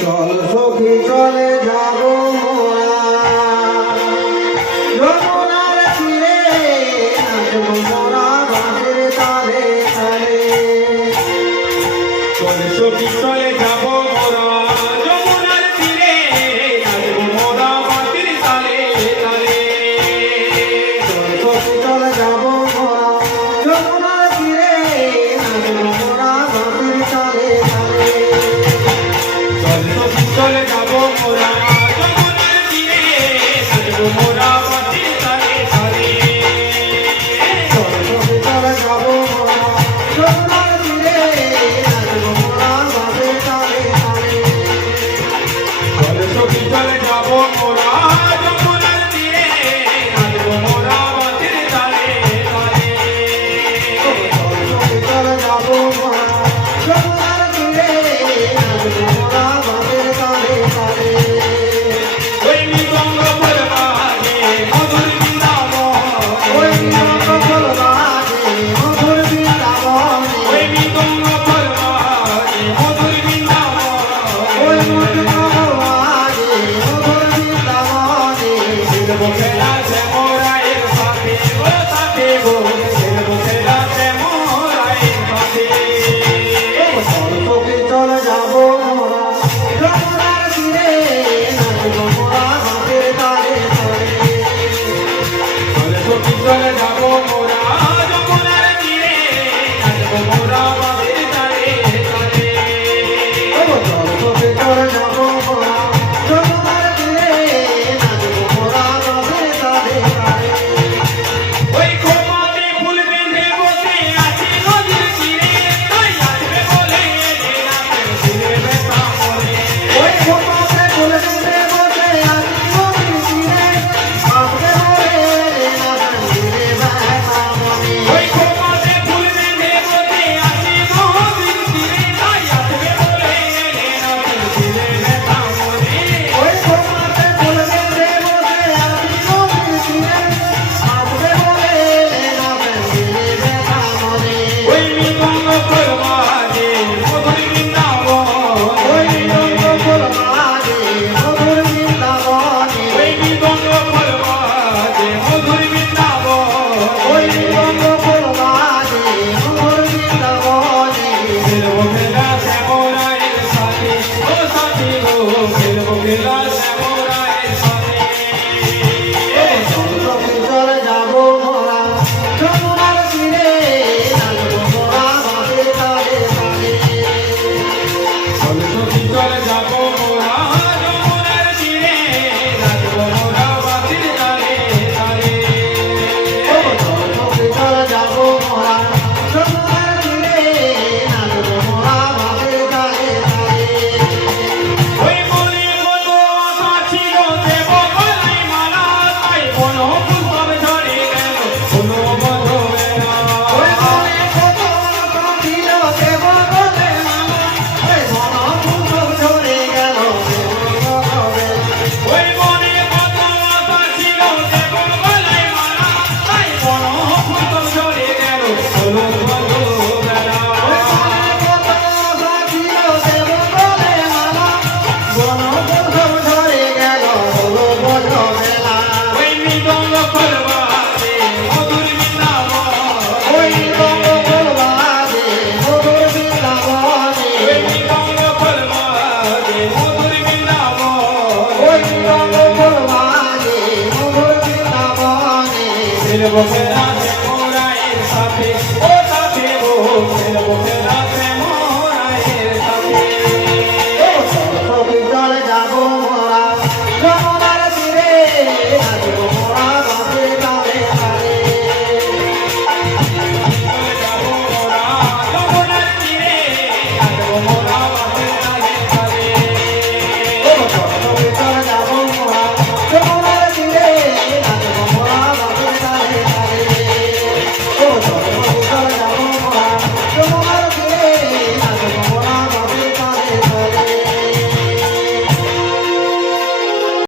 চল সখী চলে যাব মোরা যমুনার তীরে নাচব মোরা বাঁশের তালে তালে। চল সখী চলে যাব মোরা যমুনার তীরে নাচব মোরা বাঁশের তালে তালে। চল সখী চলে যাব মোরা যমুনার তীরে নাচব মোরা বাঁশের তালে তালে। চল সখী চলে যাব মোরা যমুনার তীরে নাচব মোরা বাঁশের তালে তালে। চল সখী চলে যাব মোরা যমুনার তীরে নাচব মোরা বাঁশের তালে তালে। চল সখী চলে যাব মোরা যমুনার তীরে নাচব মোরা বাঁশের তালে তালে। চলে যাব মোরা যমুনার তীরে নাচব মোরা বাঁশের তালে তালে। ওই মৃদঙ্গ বলবাজে মধুর বৃন্দাবন, ওই মৃদঙ্গ বলবাজে মধুর বৃন্দাবনে, ওই মৃদঙ্গ বলবাজে মধুর বৃন্দাবন। ওই মৃদঙ্গ বলবাজে মধুর বৃন্দাবনে। খেলবো খেলা শ্যামরায়ের সাথে, ও সাথে গো, খেলবো খেলা শ্যামরায়ের সাথে। চল সখী চলে যাব মোরা যমুনার তীরে নাচব মোরা বাঁশের তালে তালে। চল সখী চলে যাব মোরা যমুনার তীরে নাচব মোরা বাঁশের তালে তালে। চল সখী চলে যাব মোরা যমুনার তীরে নাচব মোরা বাঁশের তালে তালে। ওই খোপাতে ফুল বেঁধে বসে আছি নদীর তীরে, তাই আসবে বলে এলে না ফিরে ব্যথা মনে। ওই খোপাতে ফুল বেঁধে বসে আছি নদীর তীরে, আসবে বলে এলে না ফিরে ব্যথা মনে। ওই খোপাতে ফুল বেঁধে বসে আছি নদীর তীরে, তাই আসবে বলে এলে না ফিরে ব্যথা মনে। ওই খোপাতে ফুল বেঁধে বসে আছি নদীর তীরে, আসবে বলে এলে না ফিরে ব্যথা মনে। ওই মৃদঙ্গ বলবাজে মধুর বৃন্দাবন, ওই মৃদঙ্গ বলবাজে মধুর বৃন্দাবনে, ওই মৃদঙ্গ বলবাজে মধুর বৃন্দাবন। ওই মৃদঙ্গ বলবাজে মধুর বৃন্দাবনে। খেলবো খেলা শ্যামরায়ের সাথে, ও সাথে গো, খেলবো খেলা শ্যামরায়ের সাথে। চল সখী চলে যাব মোরা যমুনার তীরে নাচব মোরা বাঁশের তালে তালে। চল সখী চলে যাব মোরা যমুনার তীরে নাচব মোরা বাঁশের তালে তালে। চল সখী চলে যাব মোরা যমুনার তীরে নাচব মোরা বাঁশের তালে তালে। ওই মনে কত আশা ছিল দেব গলায় মালা, তাই বন ফুল সব ঝরে গেল কোনো বদলে না। ওই মনে কত আশা ছিল দেব বলে মালা, ওই ঘন ফুল সব ঝরে গেল দেব বলে। ওই মনে কত আশা ছিল দেব গলায় মালা, তাই বন ফুল সব ঝরে গেল কোনো বদলে না। ওই মনে কত আশা ছিল দেব বলে মালা, ঘন ফুল সব ঝরে গেল হলো বদবেলা। ওই মৃদঙ্গ বলবাজে মধুর বৃন্দাবন, ওই মৃদঙ্গ বলবাজে মধুর বৃন্দাবনে, ওই মৃদঙ্গ বলবাজে মধুর বৃন্দাবন। ওই মৃদঙ্গ বলবাজে মধুর বৃন্দাবনে। খেলবো খেলা